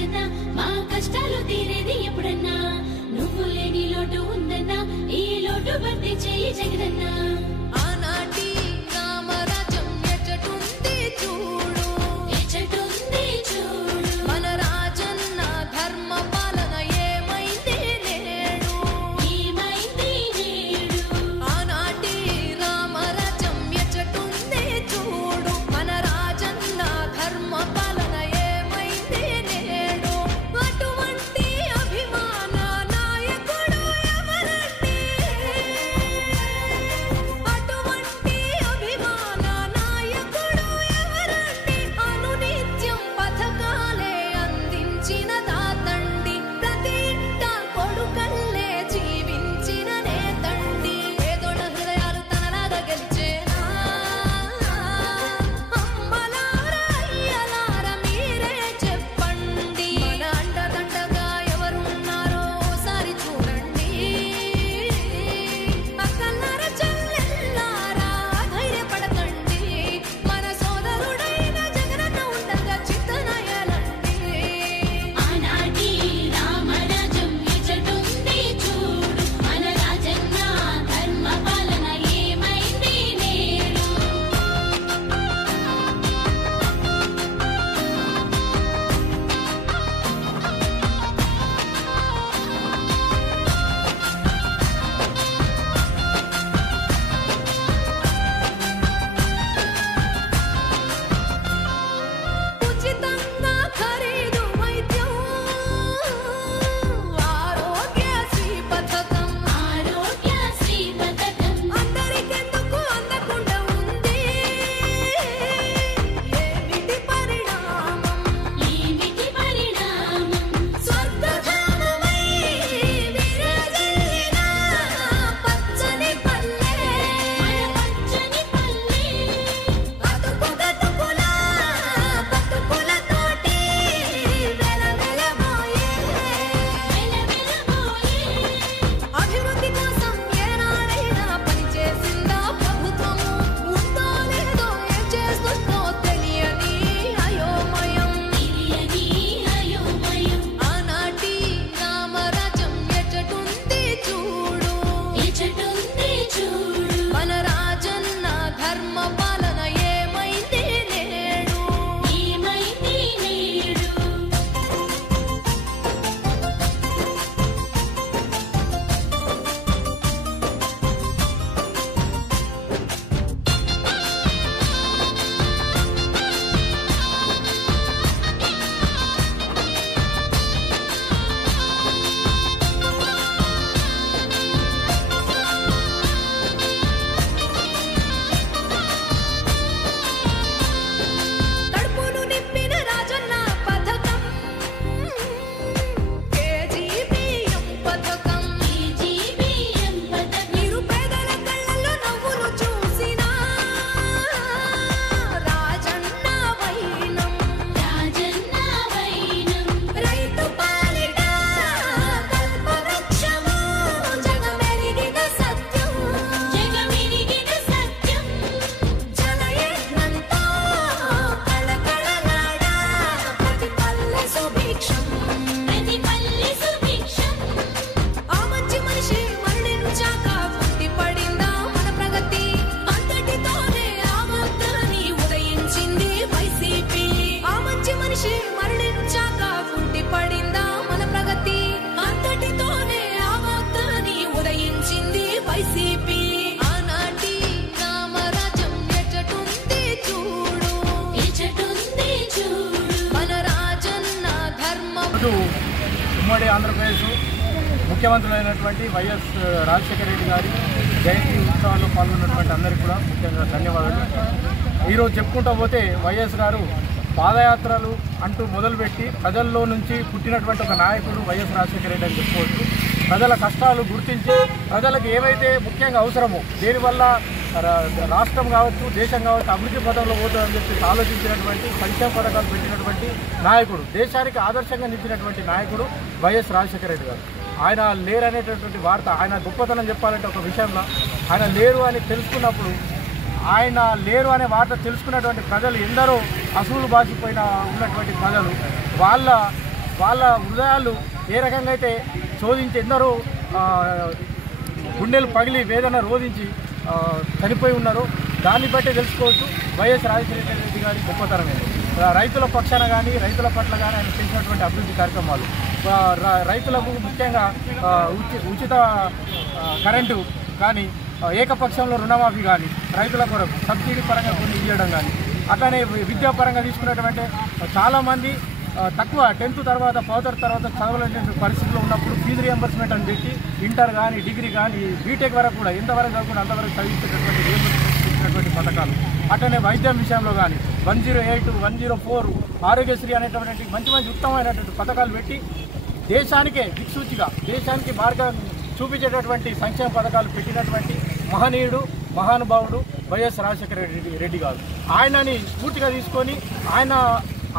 రాజన్న మా కష్టాలు తీరేది ఎప్పుడన్నా నువ్వు లేని లోటు ఉందన్నా ఈ లోటు భర్తీ చేయి జగనన్న ఆనాటి రామరాజ్యం ఎచ్చటుంది చూడు ఎచ్చటుంది చూడు మన రాజన్న ధర్మ పాలన ఏమైంది నేడు ఏమైంది నేడు ఆనాటి రామరాజ్యం ఎచ్చటుంది చూడు మన రాజన్న ధర్మ పాలన ఏమైంది నేడు అటువంటి అభిమాన నాయకుడు ఎవరండి అటువంటి అభిమాన నాయకుడు ఎవరండి అనునిత్యం పథకాలే అందించిన తాతండి ప్రతి ఇంట కొడుకల్లే జీవించిన నేతండి పేదోళ్ళ హృదయాలు తనలాగా గెలిచేనా అమ్మలారా అయ్యలారా మీరే చెప్పండి మన అండదండగా ఎవరున్నారో ఓసారి చూడండి అక్కలారా చెల్లెల్లారా ధైర్యపడకండి మన సోదరుడైన జగనన్న ఉండగా చింతనయలండి ఆనాటి రామరాజ్యం ఎచ్చటుంది చూడు మన రాజన్న ధర్మ పాలన ఏమైంది నేడు ఉచితంగా ఖరీదు వైద్యం ఆరోగ్యశ్రీ పథకం ఆరోగ్యశ్రీ పథకం అందరికెందుకు అందకుండా ఉంది ఏమిటి పరిణామం ఏమిటి పరిణామం స్వర్గధామమై విరాజిల్లిన పచ్చని పల్లె మన పచ్చని పల్లె బతుకుల బతుకులతోటి వెలవెలబోయే వెలవెలబోయే అభివృద్ధి కోసం ఏనాడైనా పనిచేసిందా ప్రభుత్వము ఉందో లేదో ఏం చేస్తుందో తెలియని అయోమయం తెలియని అయోమయం ఆనాటి రామరాజ్యం ఎచ్చటుంది చూడు ఎచ్చటుంది చూడు మన రాజన్న ధర్మ పాలన ఏమైంది నేడు ఏమైంది నేడు కడుపును నింపిన రాజన్న పథకం కేజీ బియ్యం పథకం కేజీబీఎం పథకం నిరుపేదల కళ్ళల్లో నవ్వులు చూసినా రాజన్న వైనం రాజన్న వైనం రైతు పాలిట కల్పవృక్షము జగమెరిగిన సత్యం జగమెరిగిన సత్యం జనయజ్ఞంతో కళకళలాడా ప్రతి పల్లె సుభిక్షం ప్రతి పల్లె సుభిక్షం ఆ మంచి మనిషి మరణించాక పుట్టి పడిందా మన ప్రగతి అంతటితోనే ఆ వాగ్దాని ఉదయించింది వైసీపీ ఆ మంచి మనిషి మరణించాక పుట్టి పడిందా మన ప్రగతి అంతటితోనే ఆ వాగ్దాని ఉదయించింది వైసీపీ ఆనాటి రామరాజ్యం ఎచ్చటుంది చూడు ఎచ్చటుంది చూడు మన రాజన్న ధర్మ ఈరోజు ఉమ్మడి ఆంధ్రప్రదేశ్ ముఖ్యమంత్రులైనటువంటి వైఎస్ రాజశేఖర రెడ్డి గారి జయంతి ఉత్సవాల్లో పాల్గొన్నటువంటి అందరికీ కూడా ముఖ్యంగా ధన్యవాదాలు. ఈరోజు చెప్పుకుంటూ పోతే వైఎస్ గారు పాదయాత్రలు అంటూ మొదలుపెట్టి ప్రజల్లో నుంచి పుట్టినటువంటి ఒక నాయకుడు వైఎస్ రాజశేఖర రెడ్డి అని చెప్పుకోవచ్చు. ప్రజల కష్టాలు గుర్తించి ప్రజలకు ఏవైతే ముఖ్యంగా అవసరమో దేనివల్ల రాష్ట్రం కావచ్చు దేశం కావచ్చు అభివృద్ధి పథంలో పోతుందని చెప్పి ఆలోచించినటువంటి సంక్షేమ పథకాలు పెట్టినటువంటి నాయకుడు, దేశానికి ఆదర్శంగా నిలిచినటువంటి నాయకుడు వైఎస్ రాజశేఖర రెడ్డి గారు. ఆయన లేరు అనేటటువంటి వార్త, ఆయన గొప్పతనం చెప్పాలంటే ఒక విషయంలో ఆయన లేరు అని తెలుసుకున్నప్పుడు, ఆయన లేరు అనే వార్త తెలుసుకున్నటువంటి ప్రజలు ఎందరో అసూలు బాసిపోయిన ఉన్నటువంటి ప్రజలు వాళ్ళ వాళ్ళ హృదయాలు ఏ రకంగా అయితే శోధించి ఎందరో గుండెలు పగిలి వేదన రోధించి చనిపోయి ఉన్నారో దాన్ని బట్టే తెలుసుకోవచ్చు వైఎస్ రాజశేఖర రెడ్డి గారి గొప్పతనం ఏంటి. రైతుల పక్షాన కానీ రైతుల పట్ల కానీ ఆయన చేసినటువంటి అభివృద్ధి కార్యక్రమాలు, రైతులకు ముఖ్యంగా ఉచిత కరెంటు కానీ, ఏకపక్షంలో రుణమాఫీ కానీ, రైతుల కొరకు సబ్సిడీ పరంగా కొన్ని ఇవ్వడం కానీ, అట్లానే విద్యాపరంగా తీసుకున్నటువంటి చాలామంది తక్కువ 10th తర్వాత 10th తర్వాత చదవలేని పరిస్థితిలో ఉన్నప్పుడు ఫీజు రియంబర్స్మెంట్ అని పెట్టి ఇంటర్ కానీ డిగ్రీ కానీ బీటెక్ వరకు కూడా ఎంతవరకు చదువుకుంటే అంతవరకు చదివించేటటువంటి రియంబర్స్మెంట్ పథకాలు, అట్లనే వైద్యం విషయంలో కానీ 108, 104 ఆరోగ్యశ్రీ అనేటువంటి మంచి మంచి ఉత్తమమైనటువంటి పథకాలు పెట్టి దేశానికే దిక్సూచిగా దేశానికి మార్గం చూపించేటటువంటి సంక్షేమ పథకాలు పెట్టినటువంటి మహనీయుడు మహానుభావుడు వైఎస్ రాజశేఖర రెడ్డి గారు. ఆయనని స్ఫూర్తిగా తీసుకొని ఆయన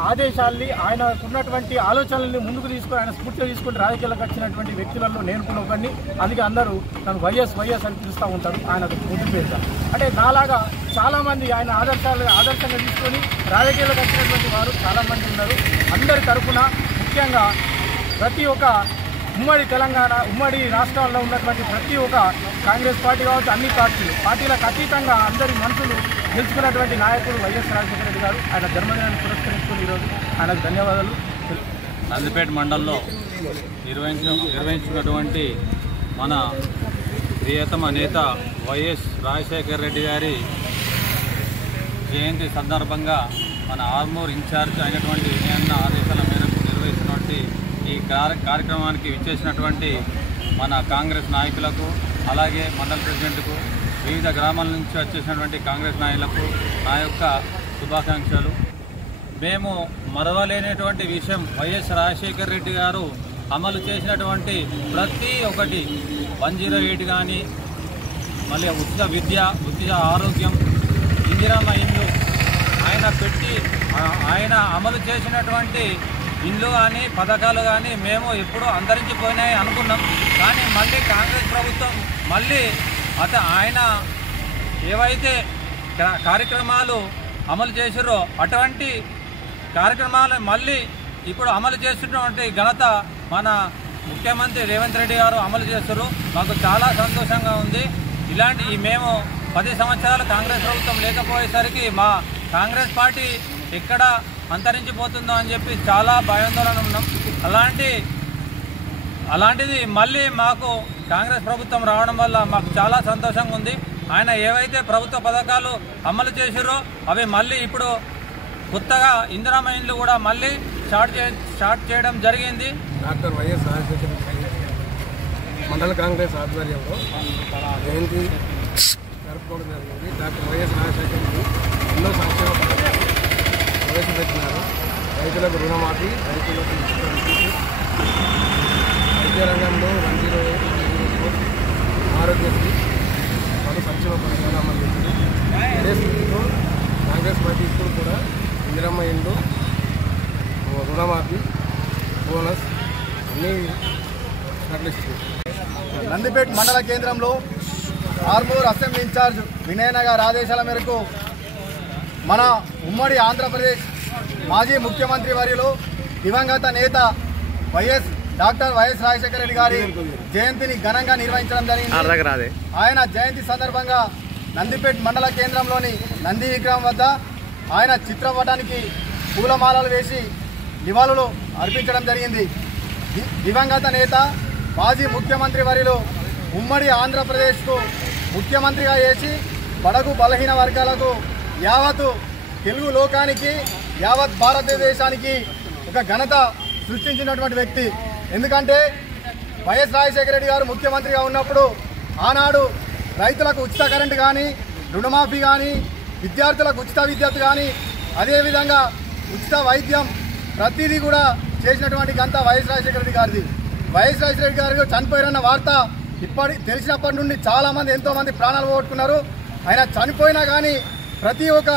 ఆదేశాల్ని ఆయనకున్నటువంటి ఆలోచనల్ని ముందుకు తీసుకొని ఆయన స్ఫూర్తిగా తీసుకొని రాజకీయాలకు వచ్చినటువంటి వ్యక్తులలో నేను కూడా ఒకరిని. అందుకే అందరూ తను వైఎస్ అని పిలుస్తూ ఉంటారు. ఆయన ముద్దు పేరు అంటే నాలాగా చాలామంది ఆయన ఆదర్శంగా తీసుకొని రాజకీయాలకు వచ్చినటువంటి వారు చాలామంది ఉన్నారు. అందరి తరఫున ముఖ్యంగా ప్రతి ఒక్క ఉమ్మడి తెలంగాణ ఉమ్మడి రాష్ట్రాల్లో ఉన్నటువంటి ప్రతి ఒక్క కాంగ్రెస్ పార్టీ కావచ్చు, అన్ని పార్టీలకు అతీతంగా అందరి మనసులు గెలుచుకున్నటువంటి నాయకుడు వైఎస్ రాజశేఖర రెడ్డి గారు. ఆయన జన్మదినాన్ని పురస్కరించుకుని ఈరోజు ఆయనకు ధన్యవాదాలు. నందిపేట మండలంలో నిర్వహించినటువంటి మన ప్రియతమ నేత వైఎస్ రాజశేఖర రెడ్డి గారి జయంతి సందర్భంగా మన ఆర్మూర్ ఇన్ఛార్జ్ అయినటువంటి వినయన్న ఆదేశాల మేరకు నిర్వహిస్తున్నటువంటి ఈ కార్యక్రమానికి విచ్చేసినటువంటి మన కాంగ్రెస్ నాయకులకు, అలాగే మండల ప్రెసిడెంట్కు, వివిధ గ్రామాల నుంచి వచ్చేసినటువంటి కాంగ్రెస్ నాయకులకు నా యొక్క శుభాకాంక్షలు. మేము మరవలేనటువంటి విషయం, వైఎస్ రాజశేఖర రెడ్డి గారు అమలు చేసినటువంటి ప్రతి ఒక్కటి 108 కానీ, మళ్ళీ ఉచిత విద్య, ఉచిత ఆరోగ్యం, ఇందిరమ్మ ఇల్లు ఆయన అమలు చేసినటువంటి ఇల్లు కానీ పథకాలు కానీ మేము ఎప్పుడూ అంతరించిపోయినాయి అనుకున్నాం. కానీ మళ్ళీ కాంగ్రెస్ ప్రభుత్వం మళ్ళీ ఆయన ఏవైతే కార్యక్రమాలు అమలు చేసారో అటువంటి కార్యక్రమాలు మళ్ళీ ఇప్పుడు అమలు చేస్తున్నటువంటి ఘనత మన ముఖ్యమంత్రి రేవంత్ రెడ్డి గారు అమలు చేస్తారు. మాకు చాలా సంతోషంగా ఉంది. ఇలాంటి మేము 10 సంవత్సరాలు కాంగ్రెస్ ప్రభుత్వం లేకపోయేసరికి మా కాంగ్రెస్ పార్టీ ఎక్కడ అంతరించిపోతుందో అని చెప్పి చాలా భయాందోళన ఉన్నాం. అలాంటిది మళ్ళీ మాకు కాంగ్రెస్ ప్రభుత్వం రావడం వల్ల మాకు చాలా సంతోషంగా ఉంది. ఆయన ఏవైతే ప్రభుత్వ పథకాలు అమలు చేసారో అవి మళ్ళీ ఇప్పుడు కొత్తగా ఇందిరమ్మ ఇండ్లు కూడా మళ్ళీ స్టార్ట్ చేయడం జరిగింది. డాక్టర్ వైఎస్ రాజశేఖర మండల కాంగ్రెస్ ఆధ్వర్యంలో జయంతి జరుపుకోవడం జరిగింది. డాక్టర్ వైఎస్ రాజశేఖర ఎన్నో సంక్షేమ పథకాలు ప్రవేశపెట్టినారు. రైతులకు రుణమాఫీ, రైతులకు వైద్య రంగంలో 108 ఆరోగ్యశ్రీ పలు సంక్షేమ పథకాలు అమలు చేసింది. ఇదే స్థితిలో కాంగ్రెస్ పార్టీ ఇప్పుడు కూడా ఇందిరమ్మ ఇండ్లు, రుణమాఫీ, బోనస్ అన్నీ ప్రకటిస్తుంది. నందిపేట మండల కేంద్రంలో ఆర్మూర్ అసెంబ్లీ ఇన్ఛార్జ్ వినయన్న గారి ఆదేశాల మేరకు మన ఉమ్మడి ఆంధ్రప్రదేశ్ మాజీ ముఖ్యమంత్రి వర్యులు దివంగత నేత డాక్టర్ వైఎస్ రాజశేఖర రెడ్డి గారి జయంతిని ఘనంగా నిర్వహించడం జరిగింది. ఆయన జయంతి సందర్భంగా నందిపేట మండల కేంద్రంలోని నంది విగ్రహం వద్ద ఆయన చిత్రపటానికి పూలమాలలు వేసి నివాళులు అర్పించడం జరిగింది. దివంగత నేత మాజీ ముఖ్యమంత్రి వర్యులు ఉమ్మడి ఆంధ్రప్రదేశ్కు ముఖ్యమంత్రిగా చేసి బడుగు బలహీన వర్గాలకు యావత్ తెలుగు లోకానికి యావత్ భారతదేశానికి ఒక ఘనత సృష్టించినటువంటి వ్యక్తి. ఎందుకంటే వైఎస్ రాజశేఖర రెడ్డి గారు ముఖ్యమంత్రిగా ఉన్నప్పుడు ఆనాడు రైతులకు ఉచిత కరెంటు కానీ, రుణమాఫీ కానీ, విద్యార్థులకు ఉచిత విద్యుత్ కానీ, అదేవిధంగా ఉచిత వైద్యం ప్రతిదీ కూడా చేసినటువంటి ఘనత వైఎస్ రాజశేఖర రెడ్డి గారిది. వైఎస్ రాజశేఖర రెడ్డి గారు చనిపోయారన్న వార్త తెలిసినప్పటి నుండి చాలామంది ఎంతోమంది ప్రాణాలు పోగొట్టుకున్నారు. ఆయన చనిపోయినా కానీ ప్రతి ఒక్క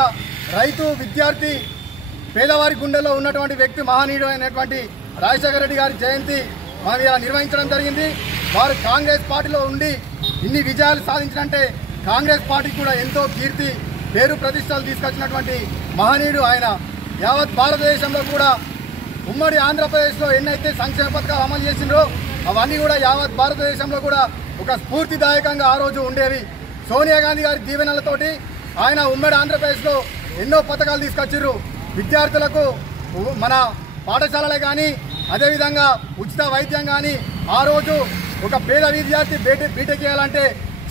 రైతు, విద్యార్థి, పేదవారి గుండెల్లో ఉన్నటువంటి వ్యక్తి మహనీయుడు అయినటువంటి రాజశేఖర రెడ్డి గారి జయంతి మనం ఇలా నిర్వహించడం జరిగింది. వారు కాంగ్రెస్ పార్టీలో ఉండి ఇన్ని విజయాలు సాధించినంటే కాంగ్రెస్ పార్టీకి కూడా ఎంతో కీర్తి, పేరు, ప్రతిష్టలు తీసుకొచ్చినటువంటి మహనీయుడు ఆయన. యావత్ భారతదేశంలో కూడా ఉమ్మడి ఆంధ్రప్రదేశ్లో ఎన్నైతే సంక్షేమ పథకాలు అమలు చేసిండ్రో అవన్నీ కూడా యావత్ భారతదేశంలో కూడా ఒక స్ఫూర్తిదాయకంగా ఆ రోజు ఉండేవి. సోనియా గాంధీ గారి దీవెనలతోటి ఆయన ఉమ్మడి ఆంధ్రప్రదేశ్లో ఎన్నో పథకాలు తీసుకొచ్చిర్రు. విద్యార్థులకు మన పాఠశాలలే కానీ అదేవిధంగా ఉచిత వైద్యం కానీ ఆ రోజు ఒక పేద విద్యార్థి బీటెక్ చేయాలంటే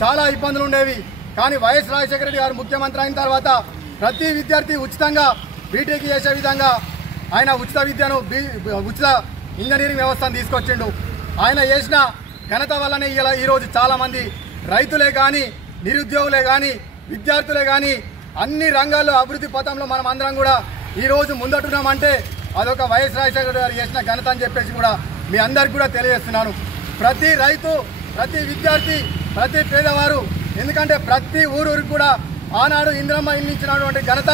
చాలా ఇబ్బందులు ఉండేవి. కానీ వైఎస్ రాజశేఖర రెడ్డి గారు ముఖ్యమంత్రి అయిన తర్వాత ప్రతి విద్యార్థి ఉచితంగా బీటెక్ చేసే విధంగా ఆయన ఉచిత విద్యను ఉచిత ఇంజనీరింగ్ వ్యవస్థను తీసుకొచ్చిండు. ఆయన చేసిన ఘనత వల్లనే ఈరోజు చాలామంది రైతులే కానీ నిరుద్యోగులే కానీ విద్యార్థులే కానీ అన్ని రంగాల్లో అభివృద్ధి పథంలో మనం అందరం కూడా ఈరోజు ముందటున్నామంటే అదొక వైఎస్ రాజశేఖర గారు చేసిన ఘనత అని చెప్పేసి కూడా మీ అందరికి కూడా తెలియజేస్తున్నాను. ప్రతి రైతు, ప్రతి విద్యార్థి, ప్రతి పేదవారు, ఎందుకంటే ప్రతి ఊరికి కూడా ఆనాడు ఇందిరమ్మ ఇల్లు ఇచ్చినటువంటి ఘనత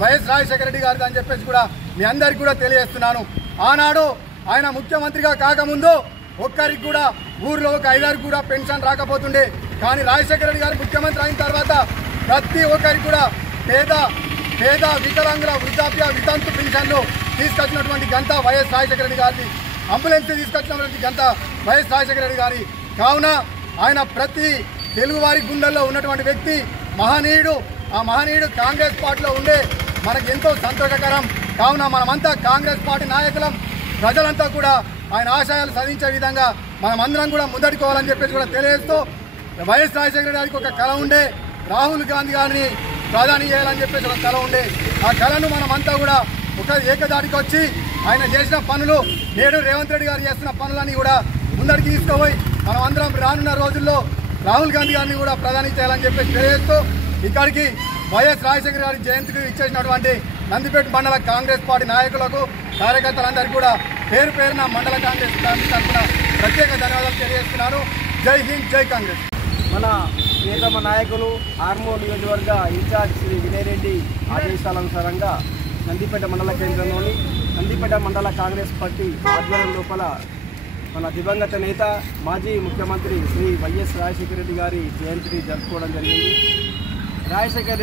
వైఎస్ రాజశేఖర రెడ్డి గారిది అని చెప్పేసి కూడా మీ అందరికి కూడా తెలియజేస్తున్నాను. ఆనాడు ఆయన ముఖ్యమంత్రిగా కాకముందు ఒక్కరికి కూడా ఊర్లో ఒక 5 కూడా పెన్షన్ రాకపోతుండే. కానీ రాజశేఖర రెడ్డి గారు ముఖ్యమంత్రి అయిన తర్వాత ప్రతి ఒక్కరికి కూడా పేద వికలాంగుల వృద్ధాప్య వితంతు పెన్షన్లు తీసుకొచ్చినటువంటి ఘనత వైఎస్ రాజశేఖర రెడ్డి గారిది. అంబులెన్స్ తీసుకొచ్చినటువంటి ఘనత వైఎస్ రాజశేఖర రెడ్డి గారి. కావున ఆయన ప్రతి తెలుగువారి గుండెల్లో ఉన్నటువంటి వ్యక్తి, మహనీయుడు. ఆ మహనీయుడు కాంగ్రెస్ పార్టీలో ఉండే మనకు ఎంతో సంతోషకరం. కావున మనమంతా కాంగ్రెస్ పార్టీ నాయకులం, ప్రజలంతా కూడా ఆయన ఆశయాలు సాధించే విధంగా మనమందరం కూడా ముందడుకోవాలని చెప్పేసి కూడా తెలియజేస్తూ, వైఎస్ రాజశేఖర గారికి ఒక కళ ఉండే, రాహుల్ గాంధీ గారిని ప్రధాని చేయాలని చెప్పేసి ఒక కళ ఉండే. ఆ కళను మనమంతా కూడా ఒక ఏకదాటికి వచ్చి ఆయన చేసిన పనులు, నేడు రేవంత్ రెడ్డి గారు చేస్తున్న పనులని కూడా ముందడికి తీసుకుపోయి మనం అందరం రానున్న రోజుల్లో రాహుల్ గాంధీ గారిని కూడా ప్రధాని చేయాలని చెప్పేసి తెలియజేస్తూ, ఇక్కడికి వైఎస్ రాజశేఖర గారి జయంతికి ఇచ్చేసినటువంటి నందిపేట మండల కాంగ్రెస్ పార్టీ నాయకులకు, కార్యకర్తలందరికీ కూడా పేరు పేరున మండల కాంగ్రెస్ తరఫున ప్రత్యేక ధన్యవాదాలు తెలియజేస్తున్నాను. జై హింద్, జై కాంగ్రెస్. మన ప్రియతమ నాయకులు ఆర్మూర్ నియోజకవర్గ ఇన్ఛార్జ్ శ్రీ వినయ్ రెడ్డి ఆదేశానుసారంగా నందిపేట మండల కేంద్రంలోని నందిపేట మండల కాంగ్రెస్ పార్టీ ఆధ్వర్యం లోపల మన దివంగత నేత మాజీ ముఖ్యమంత్రి శ్రీ వైఎస్ రాజశేఖర రెడ్డి గారి జయంతిని జరుపుకోవడం జరిగింది. రాజశేఖర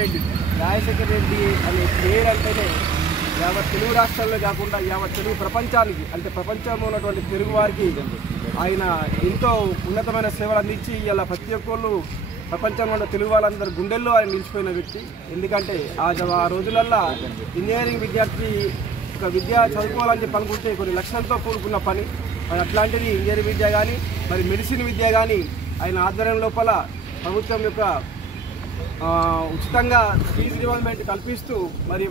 రెడ్డి అనే పేరు అంటేనే యావత్ తెలుగు రాష్ట్రాల్లో కాకుండా యావత్ తెలుగు ప్రపంచానికి, అంటే ప్రపంచంలో ఉన్నటువంటి తెలుగు వారికి ఆయన ఎంతో ఉన్నతమైన సేవలు అందించి ఇలా ప్రతి ఒక్కళ్ళు ప్రపంచంలో ఉన్న తెలుగు వాళ్ళందరూ గుండెల్లో ఆయన నిలిచిపోయిన వ్యక్తి. ఎందుకంటే ఆ రోజులల్లో ఇంజనీరింగ్ విద్యార్థి ఒక విద్య చదువుకోవాలని చెప్పి అనుకుంటే కొన్ని లక్షలతో కూడుకున్న పని. మరి అట్లాంటిది ఇంజనీరింగ్ విద్య కానీ మరి మెడిసిన్ విద్య కానీ ఆయన ఆధ్వర్యం లోపల ప్రభుత్వం యొక్క ఉచితంగా ఫీజు రియంబర్స్మెంట్ కల్పిస్తూ మరి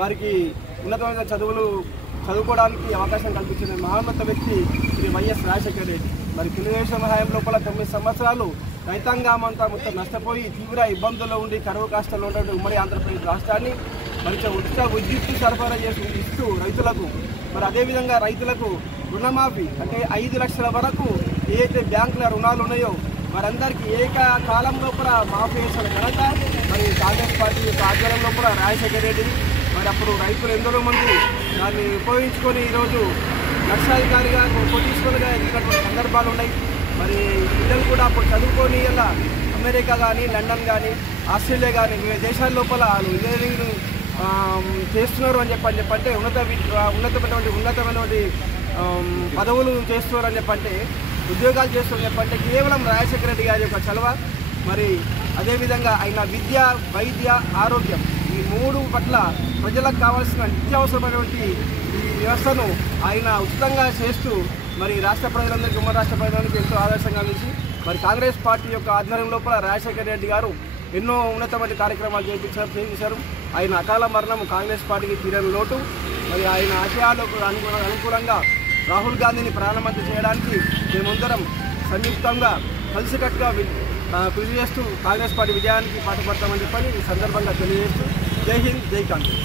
వారికి ఉన్నతమైన చదువులు చదువుకోవడానికి అవకాశం కల్పించిన మహోన్నత వ్యక్తి శ్రీ వైఎస్ రాజశేఖర రెడ్డి. మరి తెలుగుదేశం హయాం లోపల 9 సంవత్సరాలు రైతాంగం అంతా మొత్తం నష్టపోయి తీవ్ర ఇబ్బందుల్లో ఉండి కరువు కష్టాల్లో ఉన్నటువంటి ఉమ్మడి ఆంధ్రప్రదేశ్ రాష్ట్రాన్ని మరి ఉచిత విద్యుత్ సరఫరా ఇస్తూ రైతులకు, మరి అదేవిధంగా రైతులకు రుణమాఫీ అంటే 5 లక్షల వరకు ఏదైతే బ్యాంకుల రుణాలు ఉన్నాయో మరందరికీ ఏకకాలం లోపల మాఫీ చేసిన ఘనత మరి కాంగ్రెస్ పార్టీ యొక్క ఆధ్వర్యం లోపల రాజశేఖర రెడ్డి. మరి అప్పుడు రైతులు ఎందరో మంది దాన్ని ఉపయోగించుకొని ఈరోజు లక్షాధికారిగా కోటీశ్వరులుగా ఎదిగినటువంటి సందర్భాలు ఉన్నాయి. మరి పిల్లలు కూడా అప్పుడు చదువుకొని ఇలా అమెరికా కానీ లండన్ కానీ ఆస్ట్రేలియా కానీ వివిధ దేశాల లోపల ఇంజనీరింగ్ చేస్తున్నారు అని చెప్పంటే ఉన్నతమైనటువంటి పదవులు చేస్తున్నారు అని చెప్పంటే, ఉద్యోగాలు చేస్తున్నారు చెప్పంటే కేవలం రాజశేఖర రెడ్డి గారి యొక్క చలవ. మరి అదేవిధంగా ఆయన విద్య, వైద్య, ఆరోగ్యం ఈ 3 పట్ల ప్రజలకు కావాల్సిన నిత్యావసరమైనటువంటి ఈ వ్యవస్థను ఆయన ఉచితంగా చేస్తూ మరి రాష్ట్ర ప్రజలందరికీ, ఉమ్మడి రాష్ట్ర ప్రజలందరికీ ఎంతో ఆదర్శంగా నిలిచి మరి కాంగ్రెస్ పార్టీ యొక్క ఆధ్వర్యం లోపల రాజశేఖర రెడ్డి గారు ఎన్నో ఉన్నతమైన కార్యక్రమాలు చేయించారు. ఆయన అకాల మరణం కాంగ్రెస్ పార్టీకి తీరని లోటు. మరి ఆయన ఆశయాలకు అనుకూలంగా రాహుల్ గాంధీని ప్రధానమంత్రి చేయడానికి మేమందరం సంయుక్తంగా కలిసికట్టుగా కృషి చేస్తూ కాంగ్రెస్ పార్టీ విజయానికి పాటుపడతామని చెప్పని ఈ సందర్భంగా తెలియజేస్తూ జై హింద్, జై కాంగ్రెస్.